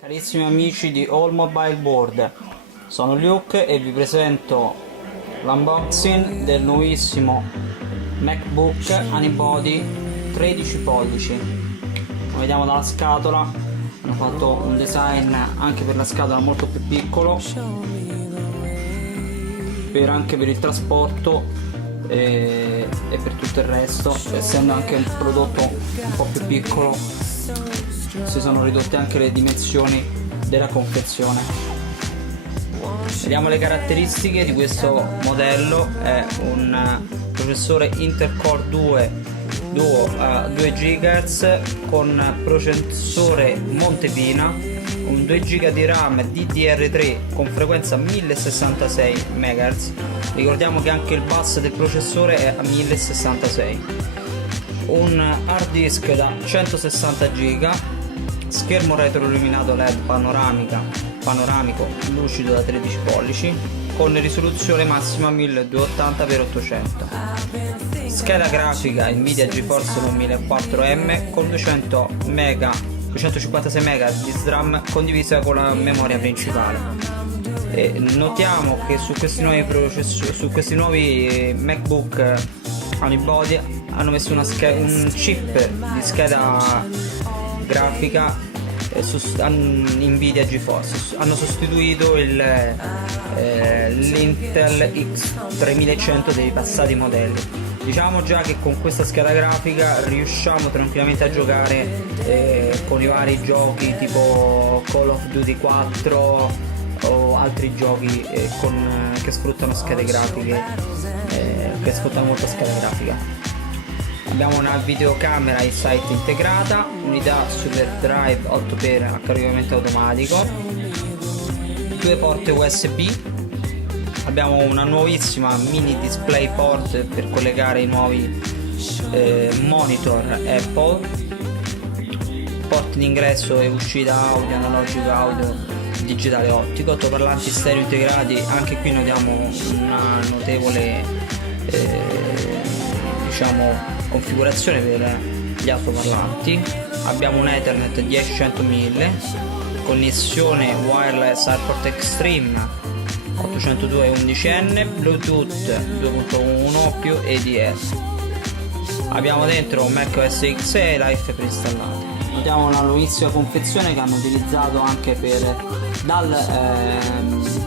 Carissimi amici di All Mobile Board, sono Luke e vi presento l'unboxing del nuovissimo MacBook Unibody 13 pollici. Come vediamo dalla scatola, hanno fatto un design anche per la scatola molto più piccolo, anche per il trasporto e per tutto il resto. Essendo anche un prodotto un po' più piccolo, si sono ridotte anche le dimensioni della confezione. Vediamo le caratteristiche di questo modello. È un processore Intel Core 2 Duo a 2 GHz con processore Montepina, con 2 GB di RAM DDR3 con frequenza 1066 MHz. Ricordiamo che anche il bus del processore è a 1066. Un hard disk da 160 GB, schermo retroilluminato LED panoramico lucido da 13 pollici con risoluzione massima 1280x800, scheda grafica Nvidia GeForce 1004M con 256 MB di SRAM condivisa con la memoria principale. E notiamo che su questi nuovi MacBook Unibody hanno messo un chip di scheda grafica Nvidia GeForce. Hanno sostituito l'Intel X3100 dei passati modelli. Diciamo già che con questa scheda grafica riusciamo tranquillamente a giocare con i vari giochi tipo Call of Duty 4 o altri giochi che sfruttano schede grafiche, che sfruttano molto scheda grafica. Abbiamo una videocamera iSight integrata, unità Super Drive 8x a caricamento automatico, 2 porte USB, abbiamo una nuovissima mini DisplayPort per collegare i nuovi monitor Apple, porti d'ingresso e uscita audio, analogico audio, digitale ottico, altoparlanti stereo integrati. Anche qui notiamo una notevole configurazione per gli altoparlanti. Abbiamo un Ethernet 10-100 connessione wireless AirPort Extreme 802.11n, Bluetooth 2.1 più ADS. Abbiamo dentro un macOS X e Life preinstallato. Notiamo una nuovissima confezione che hanno utilizzato anche dal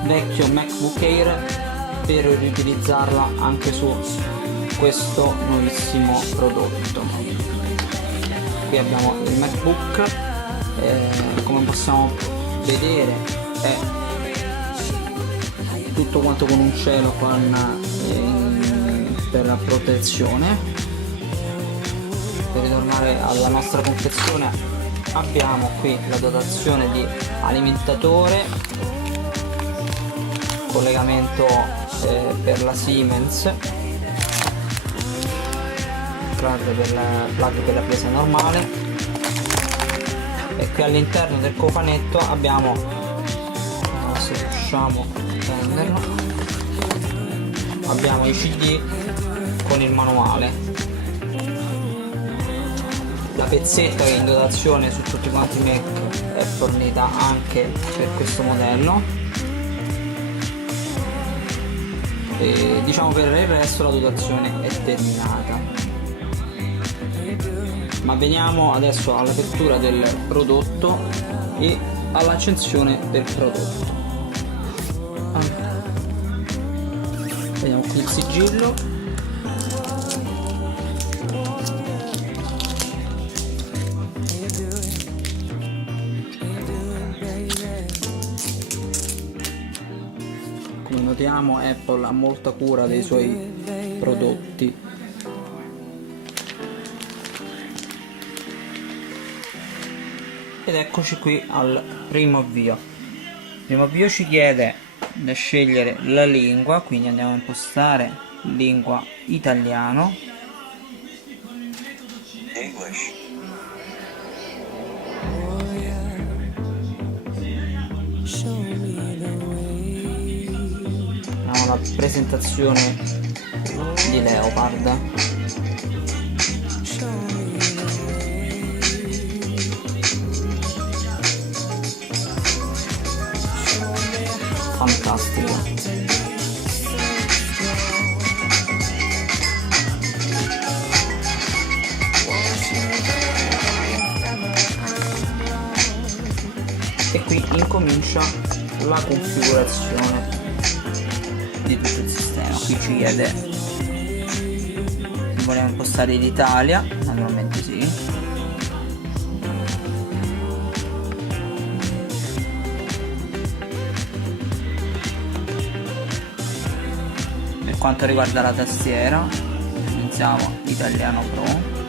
vecchio MacBook Air per riutilizzarla anche su questo nuovissimo prodotto. Qui abbiamo il MacBook, come possiamo vedere è tutto quanto con un cielo per la protezione. Per ritornare alla nostra confezione, abbiamo qui la dotazione di alimentatore, collegamento per la Siemens, plug per la presa normale, e qui all'interno del cofanetto abbiamo, se riusciamo a prenderlo, abbiamo i CD con il manuale. La pezzetta che è in dotazione su tutti quanti i Mac è fornita anche per questo modello, e diciamo per il resto la dotazione è terminata. Ma veniamo adesso all'apertura del prodotto e all'accensione del prodotto. Vediamo qui il sigillo. Come notiamo, Apple ha molta cura dei suoi prodotti. Ed eccoci qui al primo avvio. Il primo avvio ci chiede da scegliere la lingua, quindi andiamo a impostare lingua italiano. English. Abbiamo la presentazione di Leopard. fantastica. E qui incomincia la configurazione di tutto il sistema. Qui ci chiede se vogliamo impostare l'Italia, naturalmente sì. Per quanto riguarda la tastiera, iniziamo l'italiano Pro.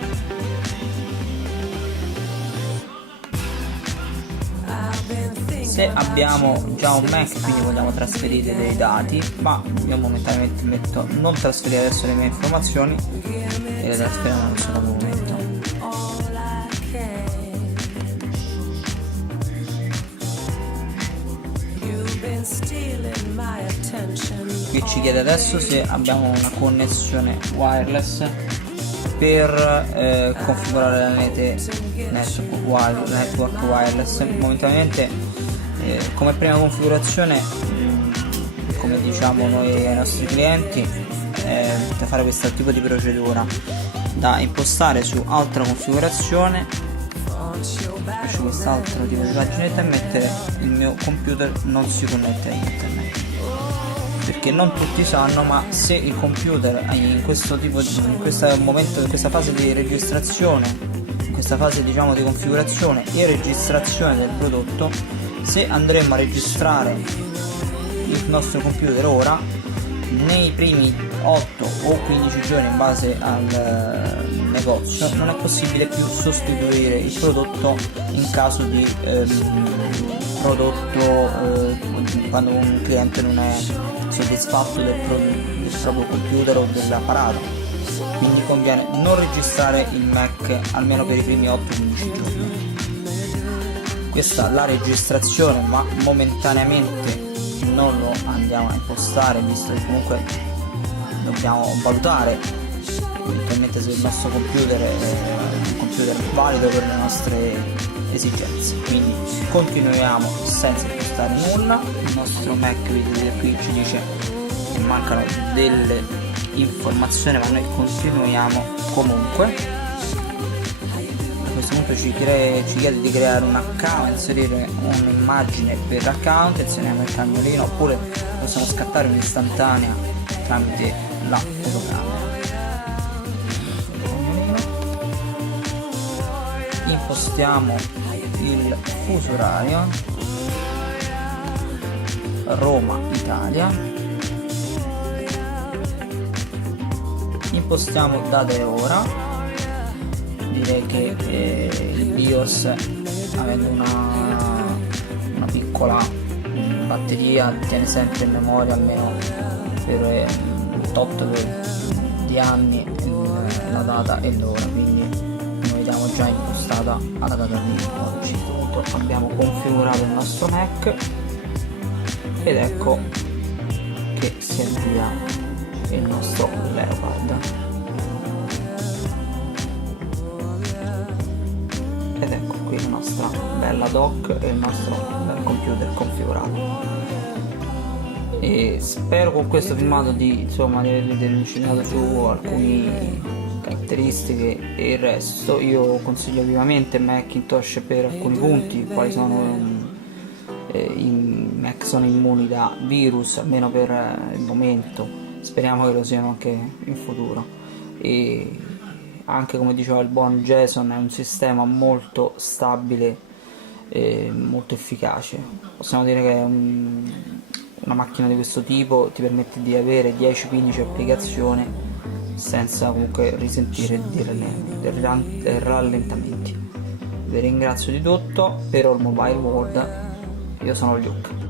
Se abbiamo già un Mac, quindi vogliamo trasferire dei dati, ma io momentaneamente metto non trasferire adesso le mie informazioni e le trasferiamo in un solo momento. Qui ci chiede adesso se abbiamo una connessione wireless per configurare la rete network wireless. Momentaneamente come prima configurazione, come diciamo noi ai nostri clienti, da fare questo tipo di procedura, da impostare su altra configurazione, faccio quest'altro tipo di paginetta e mettere il mio computer non si connette a internet, perché non tutti sanno, ma se il computer in questo momento, in questa fase di registrazione, in questa fase diciamo di configurazione e registrazione del prodotto, se andremo a registrare il nostro computer ora, nei primi 8 o 15 giorni in base al negozio non è possibile più sostituire il prodotto in caso di quando un cliente non è soddisfatto del proprio computer o dell'apparato. Quindi conviene non registrare il Mac almeno per i primi 8-15 giorni. Questa è la registrazione, ma momentaneamente non lo andiamo a impostare, visto che comunque dobbiamo valutare eventualmente se il nostro computer è un computer valido per le nostre esigenze. Quindi continuiamo senza impostare nulla. Il nostro Mac, vedete qui, ci dice che mancano delle informazioni, ma noi continuiamo comunque. A questo punto ci chiede di creare un account, inserire un'immagine per l'account, inseriamo il cagnolino, oppure possiamo scattare un'istantanea tramite la fotocamera. Impostiamo il fuso orario, Roma, Italia, impostiamo data e ora. Direi che il BIOS, avendo una piccola batteria, tiene sempre in memoria almeno per un tot di anni la data e l'ora, quindi noi diamo già impostata alla data di oggi. Abbiamo configurato il nostro Mac ed ecco che si avvia il nostro Leopard. Ed ecco qui la nostra bella dock e il nostro bel computer configurato. E spero con questo filmato di aver insegnato giù alcune caratteristiche e il resto. Io consiglio vivamente Macintosh per alcuni punti, quali sono i Mac sono immuni da virus, almeno per il momento, speriamo che lo siano anche in futuro. E anche, come diceva il buon Jason, è un sistema molto stabile e molto efficace. Possiamo dire che una macchina di questo tipo ti permette di avere 10-15 applicazioni senza comunque risentire dei rallentamenti. Vi ringrazio di tutto. Per All Mobile World io sono Luke.